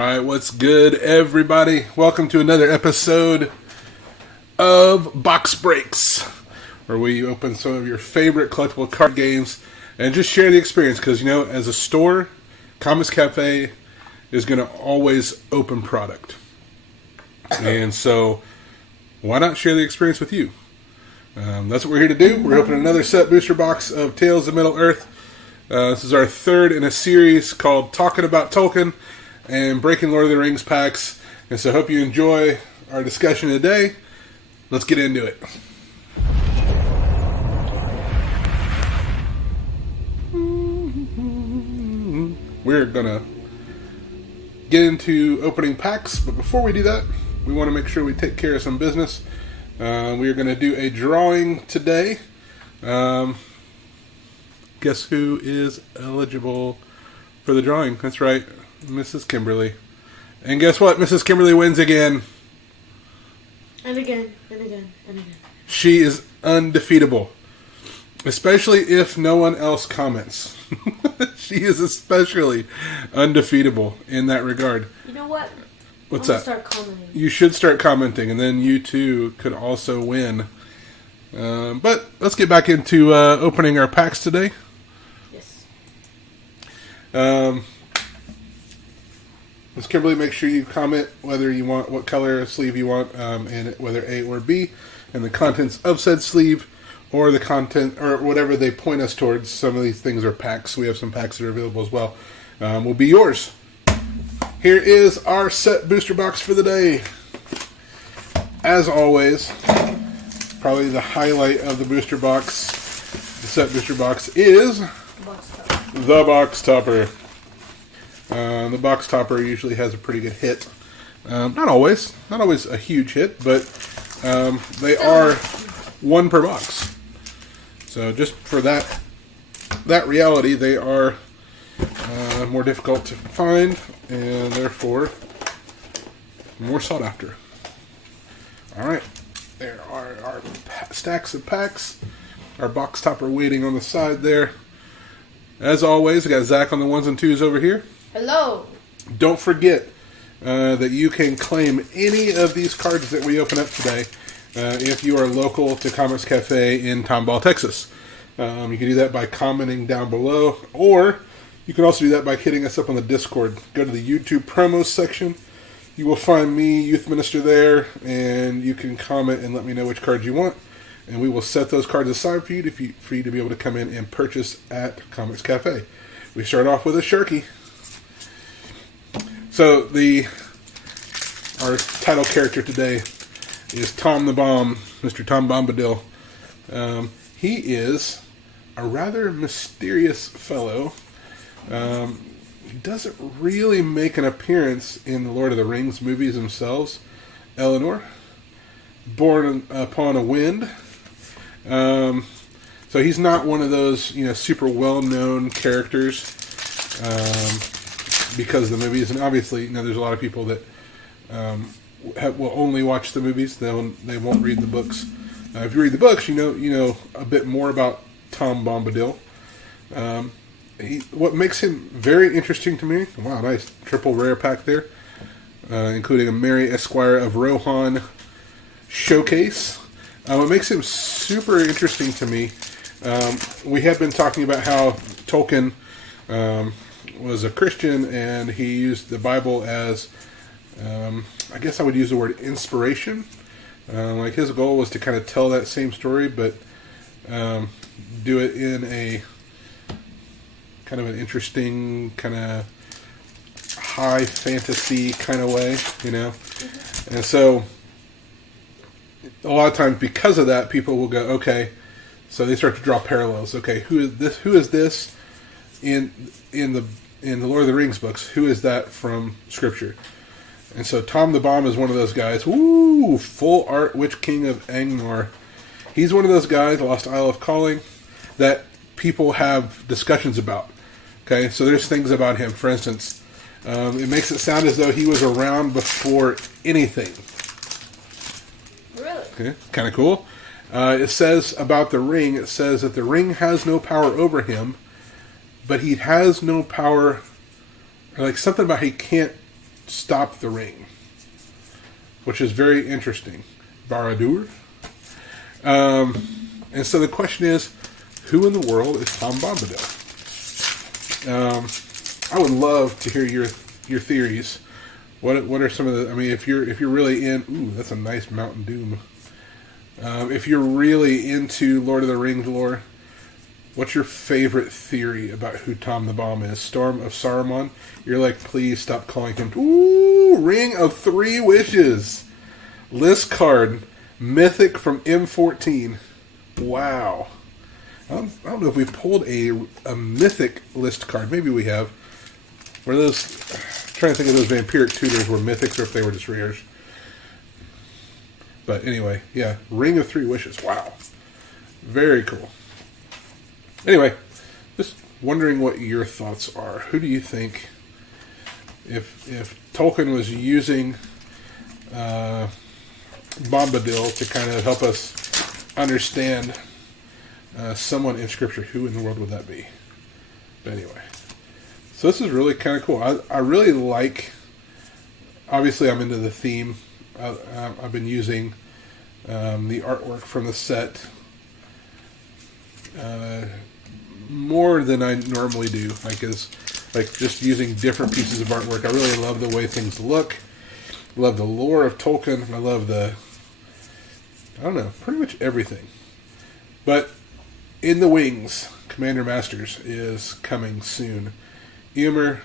Alright, what's good, everybody? Welcome to another episode of Box Breaks, where we open some of your favorite collectible card games and just share the experience. Because, you know, as a store, Comix Cafe is going to always open product. And so, why not share the experience with you? That's what we're here to do. We're opening another set booster box of Tales of Middle-earth. This is our third in a series called Talking About Tolkien and Breaking Lord of the Rings packs. And so I hope you enjoy our discussion today. Let's get into it. We're going to get into opening packs, but before we do that, we want to make sure we take care of some business. We are going to do a drawing today. Guess who is eligible for the drawing? That's right, Mrs. Kimberly. And guess what? Mrs. Kimberly wins again. And again, and again, and again. She is undefeatable. Especially if no one else comments. She is especially undefeatable in that regard. You know what? What's I'm that? Start commenting. You should start commenting, and then you too could also win. But let's get back into opening our packs today. Yes. Ms. Kimberly, make sure you comment whether you want, what color sleeve you want, and whether A or B, and the contents of said sleeve, or the content, or whatever they point us towards. Some of these things are packs. We have some packs that are available as well. Will be yours. Here is our set booster box for the day. As always, probably the highlight of the booster box, the set booster box, is the box topper. The box topper usually has a pretty good hit. Not always a huge hit, but they are one per box. So just for that reality, they are more difficult to find and therefore more sought after. Alright, there are our stacks of packs, our box topper waiting on the side there. As always, we got Zach on the ones and twos over here. Hello. Don't forget that you can claim any of these cards that we open up today if you are local to Comix Cafe in Tomball, Texas. You can do that by commenting down below, or you can also do that by hitting us up on the Discord. Go to the YouTube promos section. You will find me, Youth Minister, there, and you can comment and let me know which cards you want, and we will set those cards aside for you to be able to come in and purchase at Comix Cafe. We start off with a Sharky. So our title character today is Tom the Bomb, Mr. Tom Bombadil. He is a rather mysterious fellow. He doesn't really make an appearance in the Lord of the Rings movies themselves. Eleanor, born upon a wind. So he's not one of those, super well-known characters because of the movies. And obviously, there's a lot of people that will only watch the movies. They won't read the books. If you read the books, you know a bit more about Tom Bombadil. What makes him very interesting to me, wow, nice triple rare pack there, including a Mary Esquire of Rohan showcase. What makes him super interesting to me, we have been talking about how Tolkien was a Christian and he used the Bible as, I guess I would use the word inspiration. Like his goal was to kind of tell that same story, but do it in a kind of an interesting, kind of high fantasy kind of way, And so a lot of times because of that, people will go, okay, so they start to draw parallels. Okay, who is this in the Lord of the Rings books? Who is that from Scripture? And so Tom the Bomb is one of those guys. Woo! Full art Witch King of Angmar. He's one of those guys, Lost Isle of Calling, that people have discussions about. Okay, so there's things about him. For instance, it makes it sound as though he was around before anything. Really? Okay, kind of cool. It says about the ring, it says that the ring has no power over him, but he has no power, or like something about he can't stop the ring, which is very interesting. Barad-dûr. And so the question is, who in the world is Tom Bombadil? I would love to hear your theories. What are some of the? I mean, if you're really in, ooh, that's a nice Mountain Doom. If you're really into Lord of the Rings lore, what's your favorite theory about who Tom the Bomb is? Storm of Saruman? You're like, please stop calling him. Ooh, Ring of Three Wishes, list card, mythic from M14. Wow. I don't know if we pulled a mythic list card. Maybe we have. Were those? I'm trying to think of those vampiric tutors were mythics or if they were just rares. But anyway, yeah, Ring of Three Wishes. Wow, very cool. Anyway, just wondering what your thoughts are. Who do you think, if Tolkien was using Bombadil to kind of help us understand someone in Scripture, who in the world would that be? But anyway, so this is really kind of cool. I really like, obviously I'm into the theme. I've been using the artwork from the set more than I normally do. Like just using different pieces of artwork. I really love the way things look. Love the lore of Tolkien. I love I don't know, pretty much everything. But in the wings, Commander Masters is coming soon. Eomer,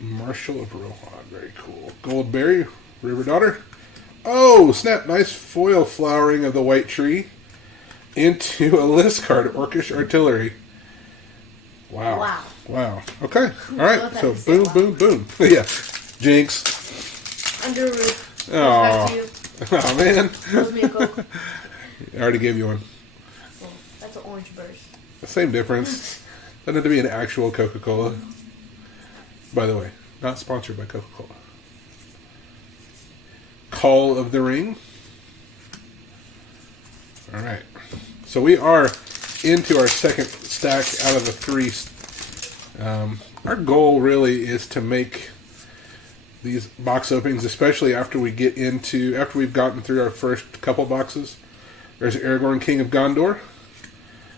Marshal of Rohan, very cool. Goldberry, River Daughter. Oh, snap, nice foil flowering of the White Tree into a list card, Orcish Artillery. Wow. Okay, alright, so boom, boom, boom. Yeah, Jinx. Under a roof. Oh man. That me a Coke. I already gave you one. Oh, that's an orange burst. The same difference. Doesn't have to be an actual Coca-Cola. By the way, not sponsored by Coca-Cola. Call of the Ring. Alright. So we are into our second stack out of the three. Our goal really is to make these box openings, especially after we've gotten through our first couple boxes. There's Aragorn, King of Gondor.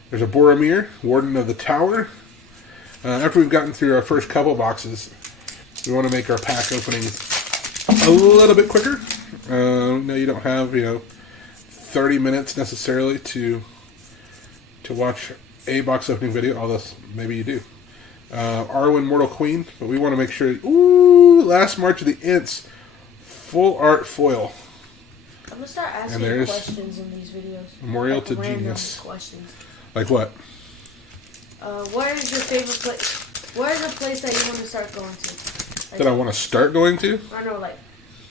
There's a Boromir, Warden of the Tower. After we've gotten through our first couple boxes, we want to make our pack openings a little bit quicker. No, you don't have 30 minutes necessarily to watch a box opening video, although maybe you do. Arwen, Mortal Queen, but we want to make sure. Ooh, Last March of the Ents, full art foil. I'm gonna start asking questions in these videos. Memorial to Genius. Questions. Like what? Where is your favorite place? Where is a place that you want to start going to? That I want to start going to? I don't know, like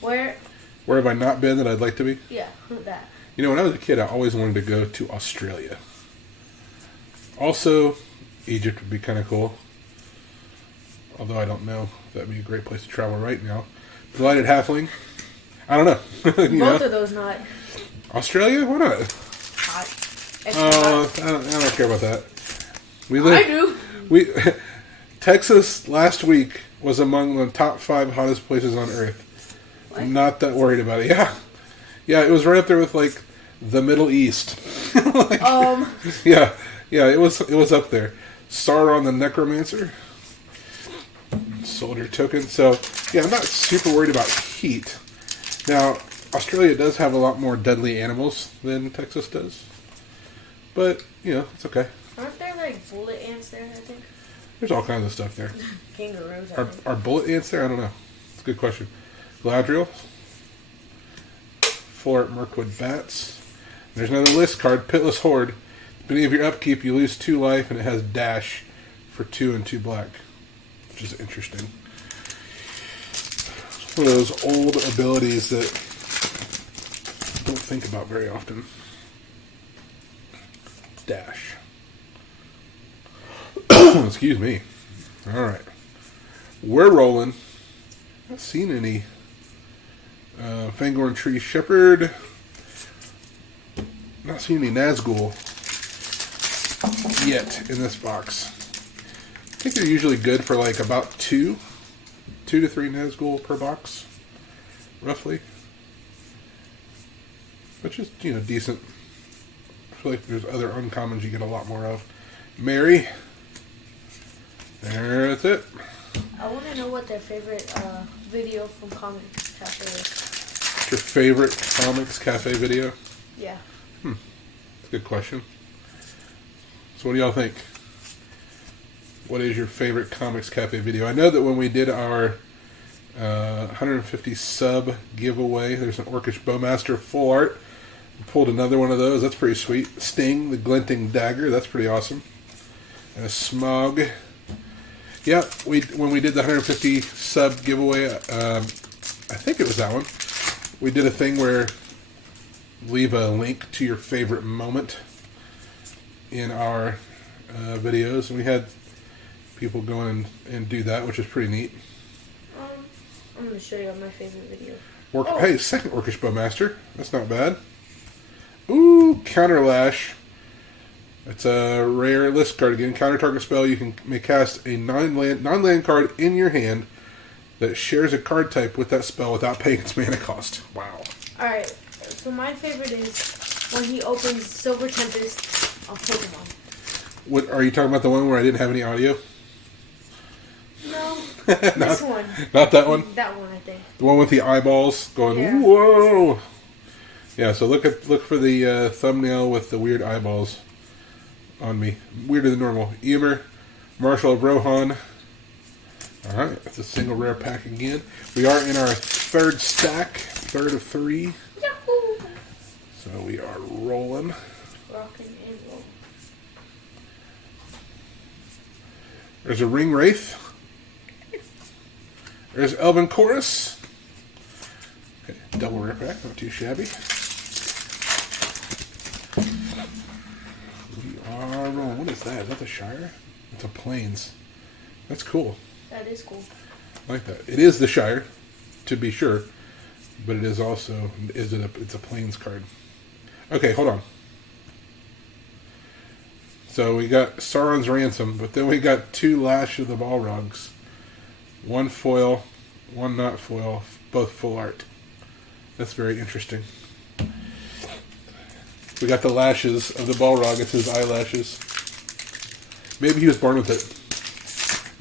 where? Where have I not been that I'd like to be? Yeah, that. When I was a kid, I always wanted to go to Australia. Also, Egypt would be kind of cool. Although I don't know if that'd be a great place to travel right now. Delighted Halfling. I don't know. Both of those not. Australia? Why not? Hot. I don't care about that. I do. Texas last week was among the top 5 hottest places on Earth. What? I'm not that worried about it. Yeah, it was right up there with like the Middle East. Yeah, it was up there. Sauron the Necromancer. Soldier token. So yeah, I'm not super worried about heat. Now, Australia does have a lot more deadly animals than Texas does. But, it's okay. Aren't there like bullet ants there, I think? There's all kinds of stuff there. Kangaroos, Are bullet ants there? I don't know. It's a good question. Galadriel. Full art Mirkwood Bats. There's another list card, Pitless Horde. Beginning of your upkeep, you lose 2 life, and it has dash for 2 and 2 black. Which is interesting. It's one of those old abilities that I don't think about very often. Dash. Excuse me. Alright. We're rolling. Not seen any Fangorn Tree Shepherd. Not seen any Nazgul yet in this box. I think they're usually good for like about 2 2 to 3 Nazgul per box, roughly. Which is, decent. I feel like there's other uncommons you get a lot more of. Mary. That's it. I want to know what their favorite video from Comix Cafe is. Your favorite Comix Cafe video? Yeah. That's a good question. So what do y'all think? What is your favorite Comix Cafe video? I know that when we did our 150 sub giveaway, there's an Orcish Bowmaster full art. We pulled another one of those. That's pretty sweet. Sting, the glinting dagger. That's pretty awesome. And a Smog. Yeah, when we did the 150 sub giveaway, I think it was that one. We did a thing where leave a link to your favorite moment in our videos, and we had people go in and do that, which is pretty neat. I'm going to show you my favorite video. Hey, second Orcish Bowmaster. That's not bad. Ooh, Counterlash. It's a rare list card again. Counter target spell. You may cast a non-land card in your hand that shares a card type with that spell without paying its mana cost. Wow. Alright, so my favorite is when he opens Silver Tempest of Pokemon. What are you talking about? The one where I didn't have any audio? No, this one. Not that one? That one, I think. The one with the eyeballs going, yeah. Whoa! Yeah, so look for the thumbnail with the weird eyeballs on me. Weirder than normal. Emer, Marshal of Rohan. Alright, that's a single rare pack again. We are in our third stack, third of 3. Yahoo! So we are rolling. Rockin' and roll. There's a Ring Wraith. There's Elven Chorus. Okay, double rare pack, not too shabby. We are rolling. What is that? Is that the Shire? It's a Plains. That's cool. That is cool. I like that. It is the Shire, to be sure, but it is also it's a Plains card. Okay, hold on. So we got Sauron's Ransom, but then we got 2 Lash of the Balrogs. 1 foil, 1 not foil, both full art. That's very interesting. We got the lashes of the Balrog. It's his eyelashes. Maybe he was born with it.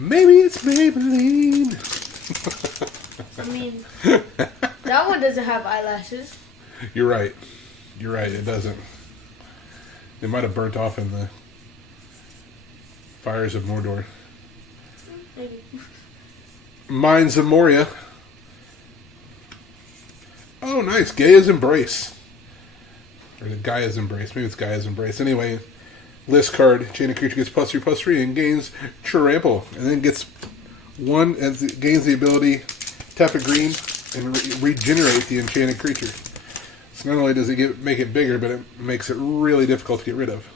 Maybe it's Maybelline. I mean, that one doesn't have eyelashes. You're right. You're right. It doesn't. It might have burnt off in the fires of Mordor. Maybe. Mines of Moria. Oh, nice. Gaia's Embrace. Or the Gaia's Embrace. Maybe it's Gaia's Embrace. Anyway, list card. Chain of creature gets +3/+3 and gains Trample. And then gets 1 as it gains the ability tap a green and regenerate the enchanted creature. So not only does it make it bigger, but it makes it really difficult to get rid of.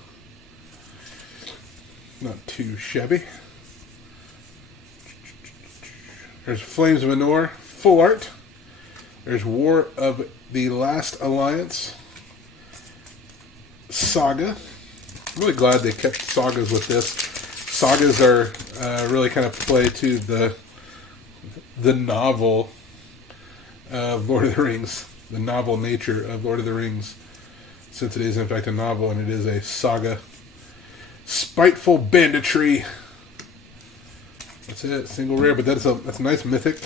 Not too shabby. There's Flames of Anor, full art. There's War of the Last Alliance. Saga. I'm really glad they kept sagas with this. Sagas are really kind of play to the novel of Lord of the Rings. The novel nature of Lord of the Rings. Since it is in fact a novel and it is a saga. Spiteful Banditry. That's it, single rare, but that's a nice mythic.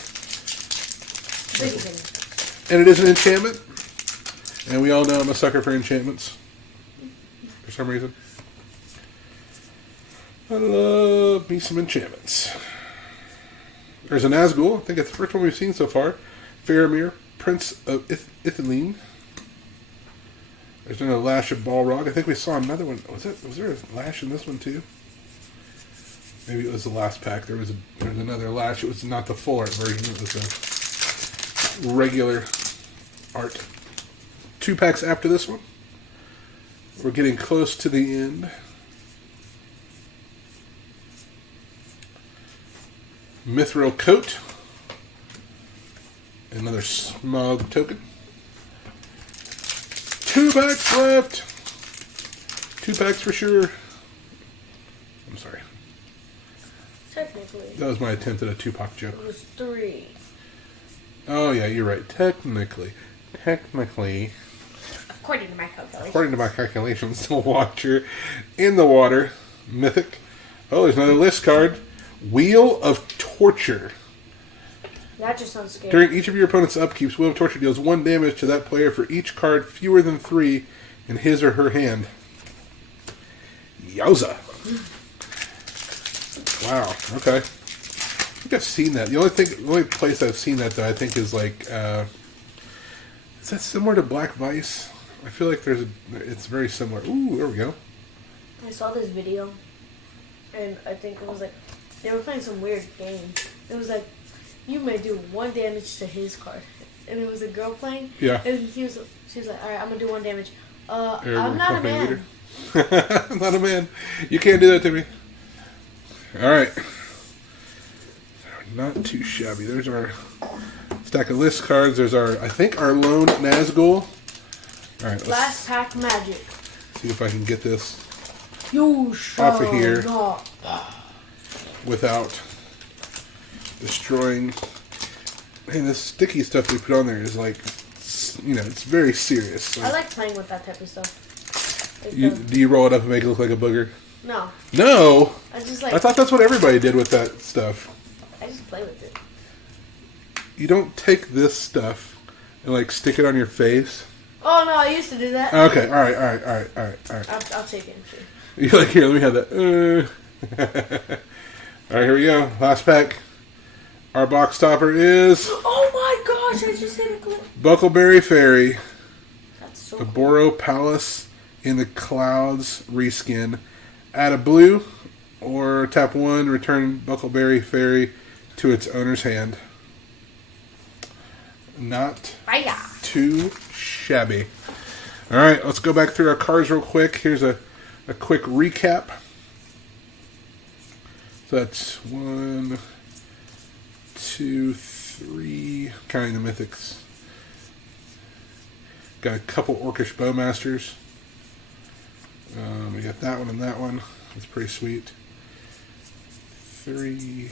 And it is an enchantment. And we all know I'm a sucker for enchantments. For some reason. I love me some enchantments. There's a Nazgul. I think it's the first one we've seen so far. Faramir, Prince of Ithilien. There's another Lash of Balrog. I think we saw another one. Was there a Lash in this one too? Maybe it was the last pack. There was another Lash. It was not the full art version. It was a regular art. 2 packs after this one. We're getting close to the end. Mithril Coat. Another Smog token. 2 packs left. 2 packs for sure. I'm sorry. Technically. That was my attempt at a Tupac joke. It was 3. Oh, yeah, you're right. Technically. According to my calculations. According to my calculations, the Watcher in the water. Mythic. Oh, there's another list card. Wheel of Torture. That just sounds scary. During each of your opponent's upkeeps, Wheel of Torture deals 1 damage to that player for each card fewer than 3 in his or her hand. Yowza. Wow, okay. I think I've seen that. The only place I've seen that, though, I think is like... is that similar to Black Vice? I feel like it's very similar. Ooh, there we go. I saw this video, and I think it was like... They were playing some weird game. It was like, you may do 1 damage to his card. And it was a girl playing. Yeah. And she was like, alright, I'm going to do 1 damage. I'm not a man. I'm not a man. You can't do that to me. Alright. Not too shabby. There's our stack of list cards. There's our lone Nazgul. Alright, Last pack magic. See if I can get this off of here without destroying. Man, this sticky stuff we put on there is like, it's very serious. So. I like playing with that type of stuff. Do you roll it up and make it look like a booger? No. No? I thought that's what everybody did with that stuff. I just play with it. You don't take this stuff and like stick it on your face. Oh no, I used to do that. Okay, all right. I'll take it. You're like, here, let me have that. All right, here we go. Last pack. Our box topper is... Oh my gosh, I just hit a clip. Buckleberry Fairy. That's so The cool. Boro Palace in the Clouds reskin. Add a blue or tap 1, return Buckleberry Fairy to its owner's hand. Not too shabby. All right, let's go back through our cards real quick. Here's a quick recap. So that's 1, 2, 3, counting the mythics. Got a couple Orcish Bowmasters. We got that one and that one. That's pretty sweet. 3,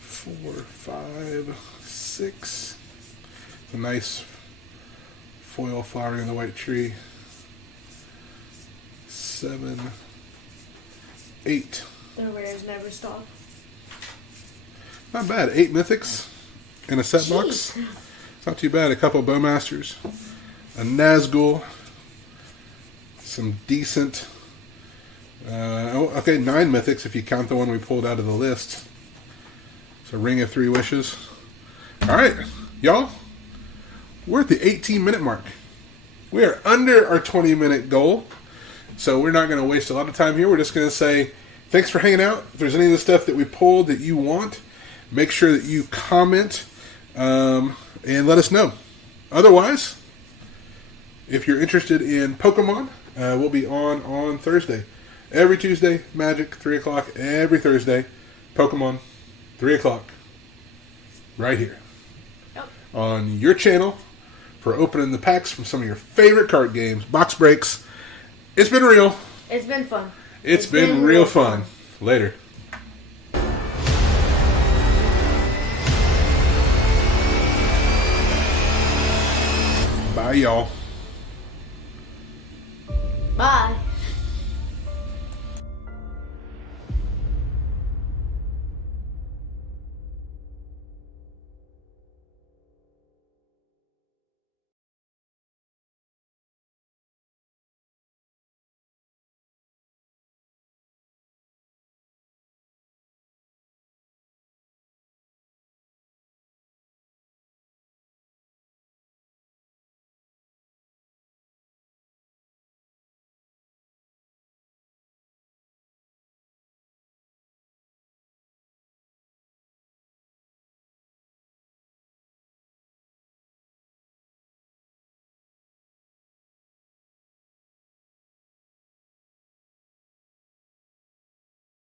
4, 5, 6. It's a nice foil flowering in the white tree. 7, 8. The rares never stop. Not bad. 8 mythics in a set box. It's not too bad. A couple of Bowmasters. A Nazgul. Some decent... 9 mythics if you count the one we pulled out of the list. So Ring of 3 Wishes. Alright, y'all. We're at the 18-minute mark. We are under our 20-minute goal. So we're not going to waste a lot of time here. We're just going to say thanks for hanging out. If there's any of the stuff that we pulled that you want, make sure that you comment and let us know. Otherwise, if you're interested in Pokemon, we'll be on Thursday. Every Tuesday, Magic, 3 o'clock. Every Thursday, Pokemon, 3 o'clock. Right here. Yep. On your channel for opening the packs from some of your favorite card games. Box breaks. It's been real. It's been fun. It's been real fun. Later. Bye, y'all.